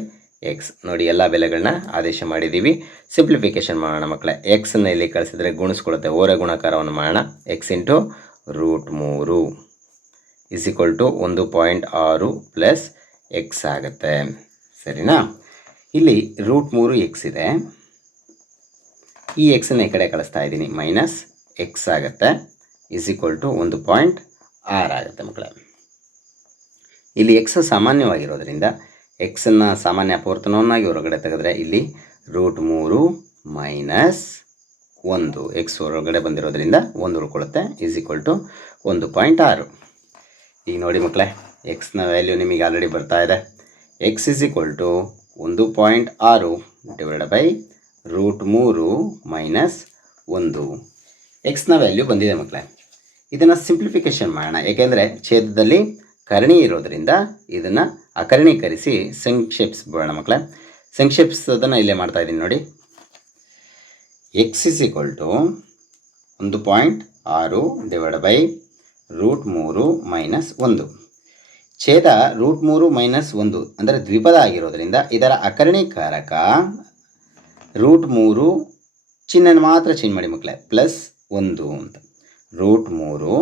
ಎಕ್ಸ್ ನೋಡಿ, ಎಲ್ಲ ಬೆಲೆಗಳನ್ನ ಆದೇಶ ಮಾಡಿದ್ದೀವಿ. ಸಿಂಪ್ಲಿಫಿಕೇಶನ್ ಮಾಡೋಣ ಮಕ್ಕಳೇ. ಎಕ್ಸನ್ನು ಇಲ್ಲಿ ಕಳಿಸಿದ್ರೆ ಗುಣಿಸ್ಕೊಳುತ್ತೆ. ಓರೆ ಗುಣಾಕಾರವನ್ನು ಮಾಡೋಣ. ಎಕ್ಸ್ ಇಂಟು ರೂಟ್ ಮೂರು ಇಸ್ ಈಕ್ವಲ್ ಟು ಒಂದು ಪಾಯಿಂಟ್ ಆರು ಪ್ಲಸ್ ಎಕ್ಸ್ ಆಗುತ್ತೆ. ಸರಿನಾ? ಇಲ್ಲಿ ರೂಟ್ ಮೂರು ಎಕ್ಸ್ ಇದೆ. ಈ ಎಕ್ಸನ್ನು ಈ ಕಡೆ ಕಳಿಸ್ತಾ ಇದ್ದೀನಿ. ಮೈನಸ್ ಎಕ್ಸ್ ಆಗುತ್ತೆ. ಇಸ್ ಈಕ್ವಲ್ ಟು ಒಂದು ಪಾಯಿಂಟ್ ಆರ್ ಆಗುತ್ತೆ ಮಕ್ಕಳೇ. ಇಲ್ಲಿ ಎಕ್ಸ್ ಸಾಮಾನ್ಯವಾಗಿರೋದ್ರಿಂದ ಎಕ್ಸನ್ನು ಸಾಮಾನ್ಯ ಅಪವರ್ತನವನ್ನಾಗಿ ಹೊರಗಡೆ ತೆಗೆದ್ರೆ ಇಲ್ಲಿ ರೂಟ್ ಮೂರು ಮೈನಸ್ ಒಂದು. ಎಕ್ಸ್ ಹೊರಗಡೆ ಬಂದಿರೋದ್ರಿಂದ ಒಂದು ಉಳ್ಕೊಳ್ಳುತ್ತೆ ಈಸ್ ಈಕ್ವಲ್ ಟು ಒಂದು ಪಾಯಿಂಟ್ ಆರು. ಈಗ ನೋಡಿ ಮಕ್ಕಳೇ ಎಕ್ಸ್ನ ವ್ಯಾಲ್ಯೂ ನಿಮಗೆ ಆಲ್ರೆಡಿ ಬರ್ತಾ ಇದೆ. ಎಕ್ಸ್ ಇಸ್ ಈಕ್ವಲ್ ಟು ಒಂದು ಪಾಯಿಂಟ್ ಆರು ಡಿವೈಡ್ ಬೈ ರೂಟ್ ಮೂರು ಮೈನಸ್ ಒಂದು. ಎಕ್ಸ್ನ ವ್ಯಾಲ್ಯೂ ಬಂದಿದೆ ಮಕ್ಕಳೇ. ಇದನ್ನು ಸಿಂಪ್ಲಿಫಿಕೇಶನ್ ಮಾಡೋಣ. ಏಕೆಂದರೆ ಛೇದದಲ್ಲಿ ಕರ್ಣಿ ಇರೋದರಿಂದ ಇದನ್ನು ಅಕರ್ಣೀಕರಿಸಿ ಸಂಕ್ಷೇಪಿಸ್ಬೋಣ ಮಕ್ಕಳೇ ಸಂಕ್ಷೇಪಿಸೋದನ್ನು ಇಲ್ಲೇ ಮಾಡ್ತಾ ಇದ್ದೀನಿ ನೋಡಿ. ಎಕ್ಸ್ ಇಸ್ ಈಕ್ವಲ್ ಟು ಒಂದು ಪಾಯಿಂಟ್ ಆರು ಡಿವೈಡ್ ಬೈ ರೂಟ್ ಮೂರು ಮೈನಸ್ ಒಂದು. ಛೇದ ರೂಟ್ ಮೂರು ಮೈನಸ್ ಒಂದು ಅಂದರೆ ದ್ವಿಪದ ಆಗಿರೋದರಿಂದ ಇದರ ಅಕರ್ಣೀಕಾರಕ ರೂಟ್ ಮೂರು ಚಿಹ್ನೆನ ಮಾತ್ರ ಚೇಂಜ್ ಮಾಡಿ ಮಕ್ಕಳೇ ಪ್ಲಸ್ ಒಂದು ಅಂತ. ರೂಟ್ ಮೂರು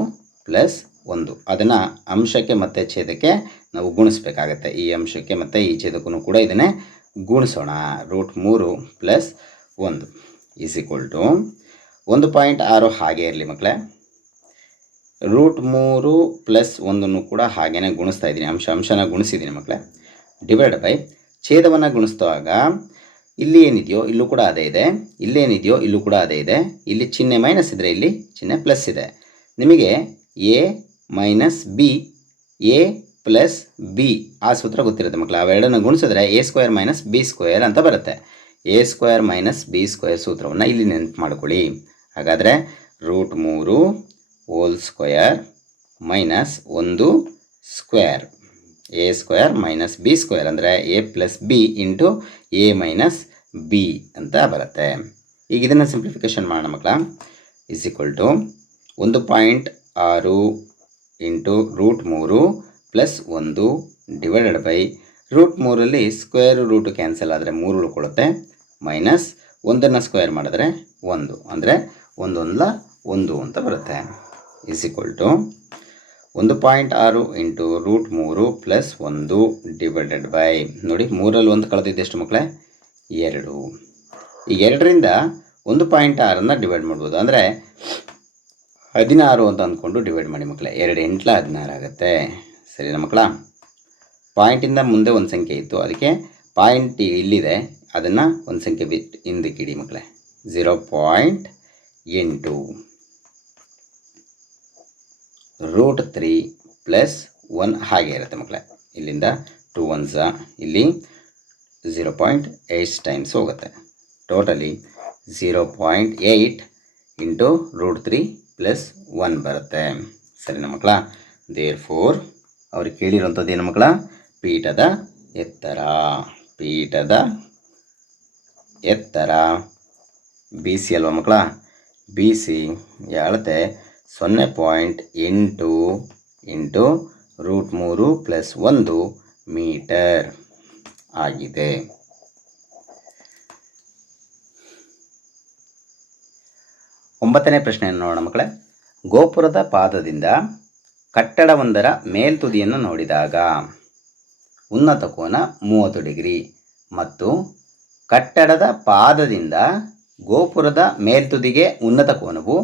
ಪ್ಲಸ್ ಒಂದು. ಅದನ್ನು ಅಂಶಕ್ಕೆ ಮತ್ತು ಛೇದಕ್ಕೆ ನಾವು ಗುಣಿಸ್ಬೇಕಾಗತ್ತೆ. ಈ ಅಂಶಕ್ಕೆ ಮತ್ತು ಈ ಛೇದಕ್ಕೂ ಕೂಡ ಇದನ್ನೇ ಗುಣಿಸೋಣ. ರೂಟ್ ಮೂರು ಪ್ಲಸ್ ಒಂದು ಈಸ್ ಈಕ್ವಲ್ ಟು ಒಂದು ಪಾಯಿಂಟ್ ಆರು ಹಾಗೆ ಇರಲಿ ಮಕ್ಕಳೇ. ರೂಟ್ ಮೂರು ಪ್ಲಸ್ ಒಂದನ್ನು ಕೂಡ ಹಾಗೇ ಗುಣಿಸ್ತಾ ಇದ್ದೀನಿ. ಅಂಶ, ಅಂಶನ ಗುಣಿಸಿದ್ದೀನಿ ಮಕ್ಕಳೇ. ಡಿವೈಡ್ ಬೈ ಛೇದವನ್ನು ಗುಣಿಸುವಾಗ ಇಲ್ಲಿ ಏನಿದೆಯೋ, ಇಲ್ಲೂ ಕೂಡ ಅದೇ ಇದೆ. ಇಲ್ಲೇನಿದೆಯೋ ಇಲ್ಲೂ ಕೂಡ ಅದೇ ಇದೆ. ಇಲ್ಲಿ ಚಿಹ್ನೆ ಮೈನಸ್ ಇದ್ದರೆ ಇಲ್ಲಿ ಚಿಹ್ನೆ ಪ್ಲಸ್ ಇದೆ. ನಿಮಗೆ A minus B A plus B ಆ ಸೂತ್ರ ಗೊತ್ತಿರುತ್ತೆ ಮಕ್ಕಳು ಅವೆರಡನ್ನು ಗುಣಿಸಿದ್ರೆ A square minus B square ಅಂತ ಬರುತ್ತೆ. A square minus B square ಸೂತ್ರವನ್ನು ಇಲ್ಲಿ ನೆನಪು ಮಾಡ್ಕೊಳ್ಳಿ. ಹಾಗಾದರೆ ರೂಟ್ ಮೂರು ಓಲ್ ಸ್ಕ್ವೇರ್ ಮೈನಸ್ ಒಂದು square A square minus B square ಅಂದರೆ A plus B into A minus B ಅಂತ ಬರುತ್ತೆ. ಈಗ ಇದನ್ನು ಸಿಂಪ್ಲಿಫಿಕೇಶನ್ ಮಾಡೋಣ ಮಕ್ಕಳ. ಇಸ್ ಈಕ್ವಲ್ ಟು ಒಂದು ಪಾಯಿಂಟ್ ಆರು ಇಂಟು ರೂಟ್ ಮೂರು ಪ್ಲಸ್ ಒಂದು ಡಿವೈಡೆಡ್ ಬೈ ರೂಟ್ ಮೂರಲ್ಲಿ ಸ್ಕ್ವೇರ್ ರೂಟು ಕ್ಯಾನ್ಸಲ್ ಆದರೆ ಮೂರು ಉಳ್ಕೊಳ್ಳುತ್ತೆ. ಮೈನಸ್ ಒಂದನ್ನು ಸ್ಕ್ವೇರ್ ಮಾಡಿದ್ರೆ ಒಂದು. ಅಂದರೆ ಒಂದೊಂದಲ ಒಂದು ಅಂತ ಬರುತ್ತೆ. ಇಸ್ ಈಕ್ವಲ್ ಟು ಒಂದು ಪಾಯಿಂಟ್ ಆರು ಇಂಟು ರೂಟ್ ಮೂರು ಪ್ಲಸ್ ಒಂದು ಡಿವೈಡೆಡ್ ಬೈ ನೋಡಿ ಮೂರಲ್ಲಿ ಒಂದು ಕಳೆದಿದ್ದೆಷ್ಟು ಮಕ್ಕಳೇ? ಎರಡು. ಈ ಎರಡರಿಂದ ಒಂದು ಪಾಯಿಂಟ್ ಆರನ್ನು ಡಿವೈಡ್ ಮಾಡ್ಬೋದು. ಅಂದರೆ ಹದಿನಾರು ಅಂತ ಅಂದ್ಕೊಂಡು ಡಿವೈಡ್ ಮಾಡಿ ಮಕ್ಕಳ. ಎರಡು ಎಂಟ್ಲ ಹದಿನಾರು ಆಗುತ್ತೆ. ಸರಿನಾ ಮಕ್ಕಳ? ಪಾಯಿಂಟಿಂದ ಮುಂದೆ ಒಂದು ಸಂಖ್ಯೆ ಇತ್ತು. ಅದಕ್ಕೆ ಪಾಯಿಂಟ್ ಇಲ್ಲಿದೆ. ಅದನ್ನು ಒಂದು ಸಂಖ್ಯೆ ಬಿಟ್ಟು ಹಿಂದಕ್ಕೆ ಇಡಿ ಮಕ್ಕಳೇ. ಝೀರೋ ಪಾಯಿಂಟ್ ಎಂಟು. ರೂಟ್ ತ್ರೀ ಪ್ಲಸ್ ಒನ್ ಹಾಗೆ ಇರುತ್ತೆ ಮಕ್ಕಳೇ. ಇಲ್ಲಿಂದ ಟೂ ಒನ್ಸ ಇಲ್ಲಿ ಝೀರೋ ಪಾಯಿಂಟ್ ಏಯ್ಟ್ ಟೈಮ್ಸ್ ಹೋಗುತ್ತೆ. Totally zero point eight into root three plus one ಬರುತ್ತೆ. ಸರಿನಾ ಮಕ್ಕಳ? ದೇರ್ ಫೋರ್ ಅವ್ರಿಗೆ ಕೇಳಿರೋಂಥದ್ದು ಏನು ಮಕ್ಕಳ? ಪೀಠದ ಎತ್ತರ. ಪೀಠದ ಎತ್ತರ. ಬಿ ಸಿ ಅಲ್ವಾ ಮಕ್ಕಳ? ಬಿ ಸಿ ಹೇಳುತ್ತೆ ಸೊನ್ನೆ ಪಾಯಿಂಟ್ ಎಂಟು ಇಂಟು ರೂಟ್ ಮೂರು ಪ್ಲಸ್ ಒಂದು ಮೀಟರ್. ಆಗಿದೆ. ಒಂಬತ್ತನೇ ಪ್ರಶ್ನೆಯನ್ನು ನೋಡೋಣ ಮಕ್ಕಳೇ. ಗೋಪುರದ ಪಾದದಿಂದ ಕಟ್ಟಡವೊಂದರ ಮೇಲ್ತುದಿಯನ್ನು ನೋಡಿದಾಗ ಉನ್ನತ ಕೋನ ಮೂವತ್ತು ಡಿಗ್ರಿ ಮತ್ತು ಕಟ್ಟಡದ ಪಾದದಿಂದ ಗೋಪುರದ ಮೇಲ್ತುದಿಗೆ ಉನ್ನತ ಕೋನವು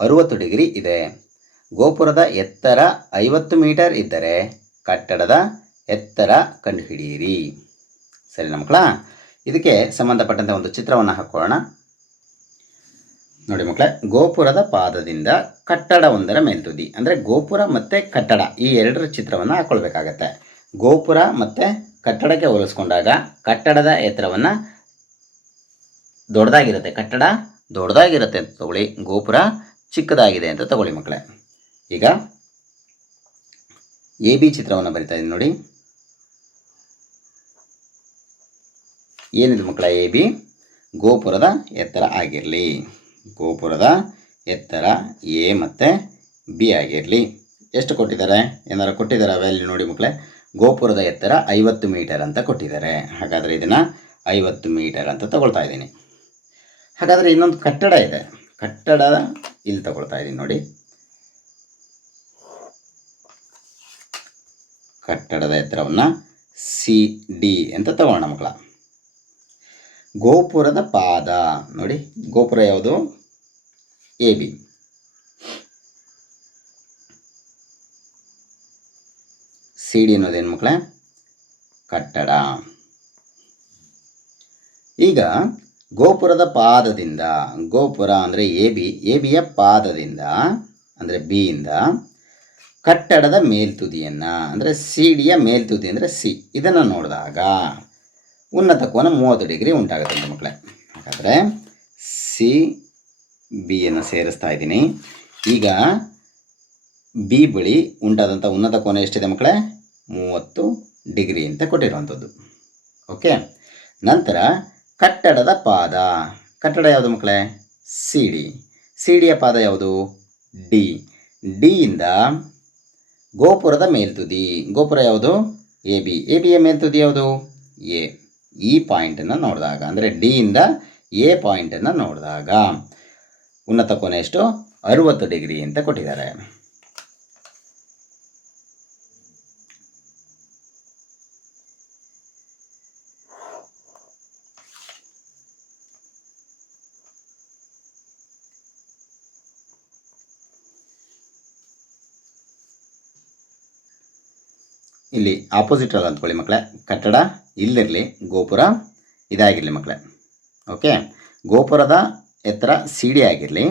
ಅರುವತ್ತು ಡಿಗ್ರಿ ಇದೆ. ಗೋಪುರದ ಎತ್ತರ ಐವತ್ತು ಮೀಟರ್ ಇದ್ದರೆ ಕಟ್ಟಡದ ಎತ್ತರ ಕಂಡುಹಿಡಿಯಿರಿ. ಸರಿನಾ ಮಕ್ಕಳ? ಇದಕ್ಕೆ ಸಂಬಂಧಪಟ್ಟಂತೆ ಒಂದು ಚಿತ್ರವನ್ನು ಹಾಕೊಳ್ಳೋಣ. ನೋಡಿ ಮಕ್ಕಳೇ, ಗೋಪುರದ ಪಾದದಿಂದ ಒಂದರ ಮೇಲ್ತುದಿ, ಅಂದರೆ ಗೋಪುರ ಮತ್ತು ಕಟ್ಟಡ, ಈ ಎರಡರ ಚಿತ್ರವನ್ನು ಹಾಕ್ಕೊಳ್ಬೇಕಾಗತ್ತೆ ಗೋಪುರ ಮತ್ತು ಕಟ್ಟಡಕ್ಕೆ ಹೋಲಿಸ್ಕೊಂಡಾಗ ಕಟ್ಟಡದ ಎತ್ತರವನ್ನು ದೊಡ್ಡದಾಗಿರುತ್ತೆ. ಕಟ್ಟಡ ದೊಡ್ಡದಾಗಿರುತ್ತೆ ಅಂತ ತಗೊಳ್ಳಿ, ಗೋಪುರ ಚಿಕ್ಕದಾಗಿದೆ ಅಂತ ತಗೊಳ್ಳಿ ಮಕ್ಕಳೇ. ಈಗ ಎ ಬಿ ಚಿತ್ರವನ್ನು ಬರಿತಾ ಇದ್ದೀನಿ ನೋಡಿ. ಏನಿದೆ ಮಕ್ಕಳ ಎ ಬಿ ಗೋಪುರದ ಎತ್ತರ ಆಗಿರಲಿ. ಗೋಪುರದ ಎತ್ತರ ಎ ಮತ್ತು ಬಿ ಆಗಿರಲಿ. ಎಷ್ಟು ಕೊಟ್ಟಿದ್ದಾರೆ? ಏನಾರು ಕೊಟ್ಟಿದ್ದಾರೆ ವ್ಯಾಲ್ಯೂ ನೋಡಿ ಮಕ್ಕಳೇ. ಗೋಪುರದ ಎತ್ತರ ಐವತ್ತು ಮೀಟರ್ ಅಂತ ಕೊಟ್ಟಿದ್ದಾರೆ. ಹಾಗಾದರೆ ಇದನ್ನು ಐವತ್ತು ಮೀಟರ್ ಅಂತ ತಗೊಳ್ತಾ ಇದ್ದೀನಿ. ಹಾಗಾದರೆ ಇನ್ನೊಂದು ಕಟ್ಟಡ ಇದೆ. ಕಟ್ಟಡ ಇಲ್ಲಿ ತಗೊಳ್ತಾ ಇದ್ದೀನಿ ನೋಡಿ. ಕಟ್ಟಡದ ಎತ್ತರವನ್ನು ಸಿ ಡಿ ಅಂತ ತಗೋಣ ಮಕ್ಕಳ. ಗೋಪುರದ ಪಾದ. ನೋಡಿ, ಗೋಪುರ ಯಾವುದು? A, B. ಸಿ, ಡಿ ಅನ್ನೋದೇನು ಮಕ್ಕಳೇ ಕಟ್ಟಡ. ಈಗ ಗೋಪುರದ ಪಾದದಿಂದ, ಗೋಪುರ ಅಂದರೆ ಎ, ಬಿ, ಎ ಬಿಯ ಪಾದದಿಂದ, ಅಂದರೆ ಬಿಯಿಂದ ಕಟ್ಟಡದ ಮೇಲ್ತುದಿಯನ್ನು, ಅಂದರೆ ಸಿ ಡಿಯ ಮೇಲ್ತುದಿ ಅಂದರೆ ಸಿ. ಇದನ್ನು ನೋಡಿದಾಗ ಉನ್ನತ ಕೋನ ಮೂವತ್ತು ಡಿಗ್ರಿ ಉಂಟಾಗುತ್ತೆ ಮಕ್ಕಳೇ. ಹಾಗಾದರೆ ಸಿ ಬಿಯನ್ನು ಸೇರಿಸ್ತಾ ಇದ್ದೀನಿ. ಈಗ ಬಿ ಬಳಿ ಉಂಟಾದಂಥ ಉನ್ನತ ಕೋನ ಎಷ್ಟಿದೆ ಮಕ್ಕಳೇ? ಮೂವತ್ತು ಡಿಗ್ರಿ ಅಂತ ಕೊಟ್ಟಿರುವಂಥದ್ದು. ಓಕೆ? ನಂತರ ಕಟ್ಟಡದ ಪಾದ. ಕಟ್ಟಡ ಯಾವುದು ಮಕ್ಕಳೇ? ಸಿ ಡಿ ಸಿ ಡಿಯ ಪಾದ ಯಾವುದು? ಡಿ ಡಿಯಿಂದ ಗೋಪುರದ ಮೇಲ್ತುದಿ. ಗೋಪುರ ಯಾವುದು? ಎ ಬಿ ಎ ಬಿಯ ಮೇಲ್ತುದಿ ಯಾವುದು? ಎ ಈ ಪಾಯಿಂಟನ್ನು ನೋಡಿದಾಗ, ಅಂದರೆ ಡಿಯಿಂದ ಎ ಪಾಯಿಂಟನ್ನು ನೋಡಿದಾಗ, ಉನ್ನತ ಕೋನ ಎಷ್ಟು? ಅರುವತ್ತು ಡಿಗ್ರಿ ಅಂತ ಕೊಟ್ಟಿದ್ದಾರೆ. ಇಲ್ಲಿ ಆಪೋಸಿಟ್ ಅಲ್ಲ ಅಂದ್ಕೊಳ್ಳಿ ಮಕ್ಕಳೇ, ಕಟ್ಟಡ ಇಲ್ಲಿರಲಿ ಗೋಪುರ ಇದಾಗಿರಲಿ ಮಕ್ಕಳೇ. ಓಕೆ ಗೋಪುರದ ಎತ್ತರ ಸಿ ಡಿ ಆಗಿರಲಿ,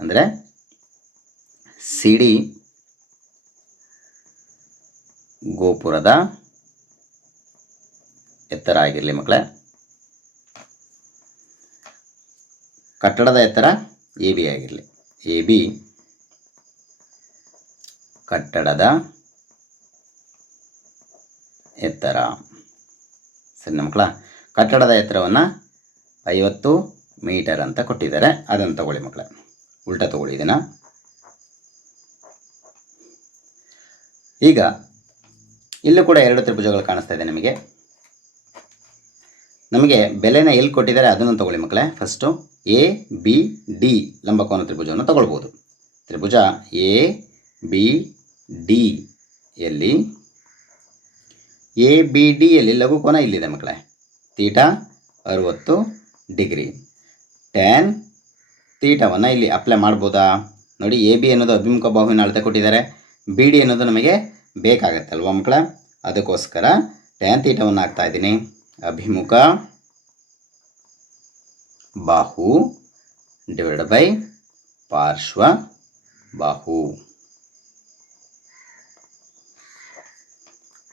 ಅಂದರೆ ಸಿ ಡಿ ಗೋಪುರದ ಎತ್ತರ ಆಗಿರಲಿ ಮಕ್ಕಳೇ. ಕಟ್ಟಡದ ಎತ್ತರ ಎ ಬಿ ಆಗಿರಲಿ. ಎ ಬಿ ಕಟ್ಟಡದ ಎತ್ತರ. ಸರಿ ಮಕ್ಕಳ, ಕಟ್ಟಡದ ಎತ್ತರವನ್ನು ಐವತ್ತು ಮೀಟರ್ ಅಂತ ಕೊಟ್ಟಿದ್ದಾರೆ. ಅದನ್ನು ತಗೊಳ್ಳಿ ಮಕ್ಕಳ. ಉಲ್ಟಾ ತಗೊಳ್ಳಿ ಇದನ್ನು. ಈಗ, ಇಲ್ಲೂ ಕೂಡ ಎರಡು ತ್ರಿಭುಜಗಳು ಕಾಣಿಸ್ತಾ ಇದೆ ನಿಮಗೆ. ನಮಗೆ ಬೆಲೆನ ಎಲ್ಲಿ ಕೊಟ್ಟಿದ್ದಾರೆ ಅದನ್ನು ತಗೊಳ್ಳಿ ಮಕ್ಕಳೇ. ಫಸ್ಟು ಎ ಬಿ ಡಿ ಲಂಬಕೋನ ತ್ರಿಭುಜವನ್ನು ತಗೊಳ್ಬೋದು. ತ್ರಿಭುಜ ಎ ಬಿ ಡಿ ಯಲ್ಲಿ ಎ ಬಿ ಡಿಯಲ್ಲಿ ಲಘುಕೋನ ಇಲ್ಲಿದೆ ಮಕ್ಕಳೇ. ತೀಟಾ ಅರುವತ್ತು ಡಿಗ್ರಿ. ಟ್ಯಾನ್ ತೀಟವನ್ನು ಇಲ್ಲಿ ಅಪ್ಲೈ ಮಾಡ್ಬೋದಾ? ನೋಡಿ ಎ ಬಿ ಅನ್ನೋದು ಅಭಿಮುಖ ಬಾಹುವಿನ ಅಳತೆ ಕೊಟ್ಟಿದ್ದಾರೆ. ಬಿ ಡಿ ಅನ್ನೋದು ನಮಗೆ ಬೇಕಾಗತ್ತೆ ಅಲ್ವಾ ಮಕ್ಕಳ? ಅದಕ್ಕೋಸ್ಕರ ಟ್ಯಾನ್ ತೀಟವನ್ನು ಹಾಕ್ತಾ ಇದ್ದೀನಿ. ಅಭಿಮುಖ ಬಾಹು ಡಿವೈಡ್ ಬೈ ಪಾರ್ಶ್ವ ಬಾಹು.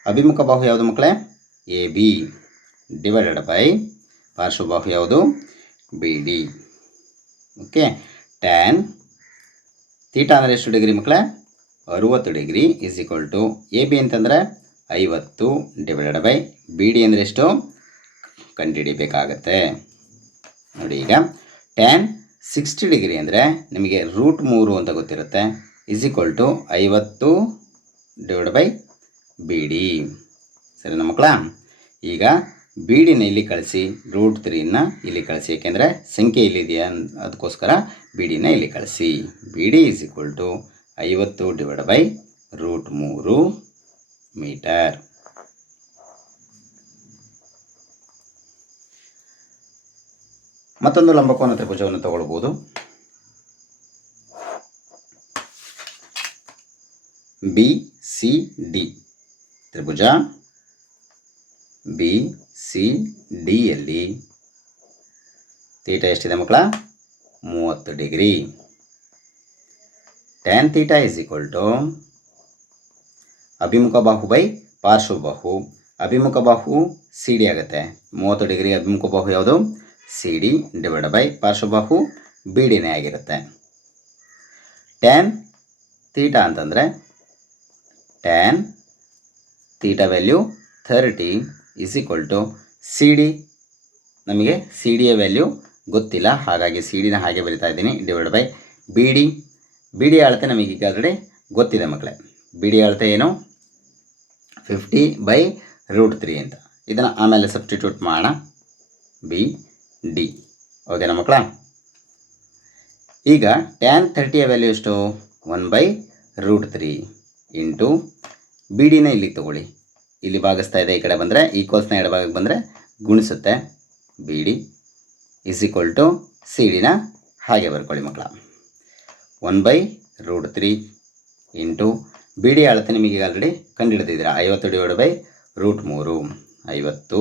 ಅಭಿಮುಖ ಬಾಹು ಯಾವುದು ಮಕ್ಕಳೇ? A, B. ಡಿವೈಡೆಡ್ ಬೈ ಪಾರ್ಶ್ವಬಾಹು ಯಾವುದು? B, D. Okay tan theta ಅಂದರೆ ಎಷ್ಟು ಡಿಗ್ರಿ ಮಕ್ಕಳೇ? ಅರುವತ್ತು degree is equal to A, B ಅಂತಂದರೆ ಐವತ್ತು ಡಿವೈಡೆಡ್ ಬೈ ಬಿ, ಡಿ ಅಂದರೆ ಎಷ್ಟು? ಕಂಡುಹಿಡಿಬೇಕಾಗತ್ತೆ. ನೋಡಿ ಈಗ. ಟ್ಯಾನ್ ಸಿಕ್ಸ್ಟಿ ಡಿಗ್ರಿ ಅಂದರೆ ನಿಮಗೆ ರೂಟ್ ಮೂರು ಅಂತ ಗೊತ್ತಿರುತ್ತೆ. ಈಸ್ ಈಕ್ವಲ್ ಟು ಐವತ್ತು ಡಿವೈಡ್ ಬೈ ಬಿ ಸರಿ ಸರಿನಾ ಮಕ್ಕಳ? ಈಗ ಬಿಡಿನ ಇಲ್ಲಿ ಕಳಿಸಿ ರೂಟ್ ತ್ರೀನ ಇಲ್ಲಿ ಕಳಿಸಿ. ಏಕೆಂದರೆ ಸಂಖ್ಯೆ ಇಲ್ಲಿದೆಯಾ ಅದಕ್ಕೋಸ್ಕರ ಬಿಡಿನ ಇಲ್ಲಿ ಕಳಿಸಿ. B D is equal to ಐವತ್ತು ಡಿವೈಡ್ ಬೈ ರೂಟ್ ಮೂರು ಮೀಟರ್ ಮತ್ತೊಂದು ಲಂಬಕೋನ ತ್ರಿಭುಜವನ್ನು ತಗೊಳ್ಬೋದು. ಬಿ ಸಿ ಡಿ ತ್ರಿಭುಜ ಬಿ, ಸಿ ಡಿಯಲ್ಲಿ ತೀಟ ಎಷ್ಟಿದೆ ಮಕ್ಕಳ? ಮೂವತ್ತು degree. Tan theta is equal to ಅಭಿಮುಖ ಬಾಹು ಬೈ ಪಾರ್ಶ್ವ ಬಾಹು. ಅಭಿಮುಖ ಬಾಹು ಸಿ ಡಿ ಆಗುತ್ತೆ. ಮೂವತ್ತು ಡಿಗ್ರಿ ಅಭಿಮುಖ ಬಾಹು ಯಾವುದು? ಸಿ ಡಿ ಡಿವೈಡ್ ಬೈ ಪಾರ್ಶ್ವ ಬಾಹು ಬಿ ಡಿನೇ ಆಗಿರುತ್ತೆ. ಟ್ಯಾನ್ ತೀಟ ಅಂತಂದರೆ tan theta value thirty is equal to C D ನಮಗೆ ಸಿ ಡಿಯ ವ್ಯಾಲ್ಯೂ ಗೊತ್ತಿಲ್ಲ, ಹಾಗಾಗಿ ಸಿ ಡಿನ ಹಾಗೆ ಬರಿತಾ ಇದ್ದೀನಿ divide by B D B D ಅಳತೆ ನಮಗೆ ಈಗ ಆಲ್ರೆಡಿ ಗೊತ್ತಿದೆ ಮಕ್ಕಳೇ. ಬಿ ಡಿ ಅಳತೆ ಏನು? ಫಿಫ್ಟಿ ಬೈ ರೂಟ್ ತ್ರೀ ಅಂತ. ಇದನ್ನು ಆಮೇಲೆ ಸಬ್ಸ್ಟಿಟ್ಯೂಟ್ ಮಾಡೋಣ. ಬಿ ಡಿ ಓಕೆನಾ ಮಕ್ಕಳ? ಈಗ ಟ್ಯಾನ್ ಥರ್ಟಿಯ ವ್ಯಾಲ್ಯೂ ಎಷ್ಟು? One by root three into B ಡಿನ ಇಲ್ಲಿ ತಗೊಳ್ಳಿ. ಇಲ್ಲಿ ಭಾಗಿಸ್ತಾ ಇದೆ, ಈ ಕಡೆ ಬಂದರೆ ಈಕ್ವಲ್ಸ್ನ ಎಡಭಾಗಕ್ಕೆ ಬಂದರೆ ಗುಣಿಸುತ್ತೆ. B D is equal to C ಡಿನ ಹಾಗೆ ಬರ್ಕೊಳ್ಳಿ ಮಕ್ಕಳ. One by root three into B D ಅಳತೆ ನಿಮಗೆ ಆಲ್ರೆಡಿ ಕಂಡುಹಿಡಿದಿದ್ದೀರ. ಐವತ್ತು ಡಿವೈಡ್ ಬೈ ರೂಟ್ ಮೂರು. ಐವತ್ತು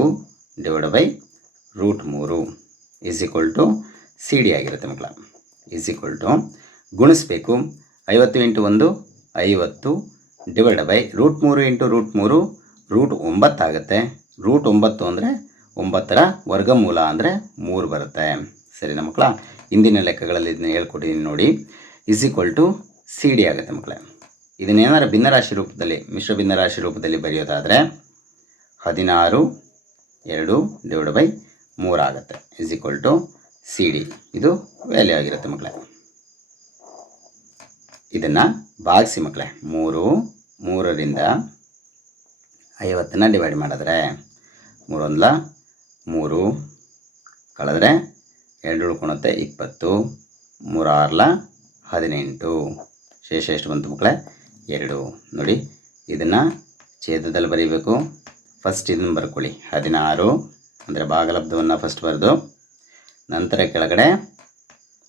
ಡಿವೈಡ್ ಬೈ ರೂಟ್ ಮೂರು is equal to C D ಆಗಿರುತ್ತೆ ಮಕ್ಕಳ. ಈಸ್ ಈಕ್ವಲ್ ಟು ಗುಣಿಸ್ಬೇಕು. ಐವತ್ತು ಇಂಟು ಒಂದು, ಐವತ್ತು ಡಿವೈಡ್ ಬೈ ರೂಟ್ ಮೂರು ಇಂಟು ರೂಟ್ ಮೂರು ರೂಟ್ ಒಂಬತ್ತಾಗುತ್ತೆ ರೂಟ್ ಒಂಬತ್ತು ಅಂದರೆ ಒಂಬತ್ತರ ವರ್ಗಮೂಲ ಅಂದರೆ ಮೂರು ಬರುತ್ತೆ. ಸರಿನಾ ಮಕ್ಕಳ ಹಿಂದಿನ ಲೆಕ್ಕಗಳಲ್ಲಿ ಇದನ್ನ ಹೇಳ್ಕೊಟ್ಟಿದ್ದೀನಿ ನೋಡಿ. Is equal to C D ಆಗುತ್ತೆ ಮಕ್ಕಳೇ. ಇದನ್ನೇನಾರು ಭಿನ್ನರಾಶಿ ರೂಪದಲ್ಲಿ, ಮಿಶ್ರ ಭಿನ್ನರಾಶಿ ರೂಪದಲ್ಲಿ ಬರೆಯೋದಾದರೆ ಹದಿನಾರು ಎರಡು divide by ಮೂರಾಗುತ್ತೆ is equal to C D ಇದು ವ್ಯಾಲ್ಯೂ ಆಗಿರುತ್ತೆ ಮಕ್ಕಳೇ. ಇದನ್ನು ಭಾಗಿಸಿ ಮಕ್ಕಳೇ ಮೂರು, ಮೂರರಿಂದ ಐವತ್ತನ್ನು ಡಿವೈಡ್ ಮಾಡಿದ್ರೆ ಮೂರೊಂದ್ಲ ಮೂರು, ಕಳೆದ್ರೆ ಎರಡು ಉಳ್ಕೊಳುತ್ತೆ ಇಪ್ಪತ್ತು, ಮೂರಾರ್ಲ ಹದಿನೆಂಟು. ಶೇಷ ಎಷ್ಟು ಬಂತು ಮಕ್ಕಳೇ ಎರಡು. ನೋಡಿ, ಇದನ್ನು ಛೇದದಲ್ಲಿ ಬರೀಬೇಕು. ಫಸ್ಟ್ ಇದನ್ನು ಬರ್ಕೊಳ್ಳಿ. ಹದಿನಾರು, ಅಂದರೆ ಭಾಗಲಬ್ಧವನ್ನು ಫಸ್ಟ್ ಬರೆದು, ನಂತರ ಕೆಳಗಡೆ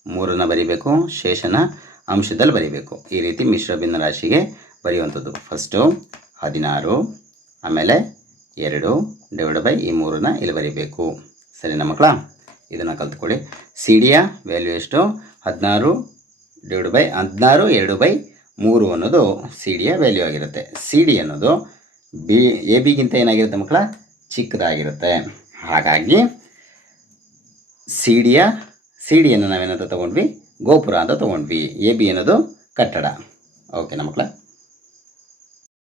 ಮೂರನ್ನು ಬರೀಬೇಕು. ಶೇಷನ ಅಂಶದಲ್ಲಿ ಬರೀಬೇಕು. ಈ ರೀತಿ ಮಿಶ್ರ ರಾಶಿಗೆ ಬರೆಯುವಂಥದ್ದು. ಫಸ್ಟು ಹದಿನಾರು, ಆಮೇಲೆ ಎರಡು ಡಿವೈಡ್ ಬೈ ಈ ಮೂರನ್ನ ಇಲ್ಲಿ ಬರಿಬೇಕು. ಸರಿನಾ ಮಕ್ಕಳ? ಇದನ್ನು ಕಲ್ತ್ಕೊಳ್ಳಿ. ಸಿ ಡಿಯ ವ್ಯಾಲ್ಯೂ ಎಷ್ಟು? ಹದಿನಾರು ಡಿವೈಡ್ ಬೈ ಹದಿನಾರು ಎರಡು ಬೈ ಮೂರು ಅನ್ನೋದು ಸಿ ಡಿಯ ವ್ಯಾಲ್ಯೂ ಆಗಿರುತ್ತೆ. ಸಿ ಡಿ ಅನ್ನೋದು ಬಿ ಎ ಬಿಗಿಂತ ಏನಾಗಿರುತ್ತೆ ಮಕ್ಕಳ? ಚಿಕ್ಕದಾಗಿರುತ್ತೆ. ಹಾಗಾಗಿ ಸಿ ಡಿಯ ಸಿ ಡಿಯನ್ನು ನಾವೇನಂತ ತೊಗೊಂಡ್ವಿ? ಗೋಪುರ ಅಂತ ತೊಗೊಂಡ್ವಿ. ಎ ಬಿ ಅನ್ನೋದು ಕಟ್ಟಡ. ಓಕೆನಾ ಮಕ್ಕಳ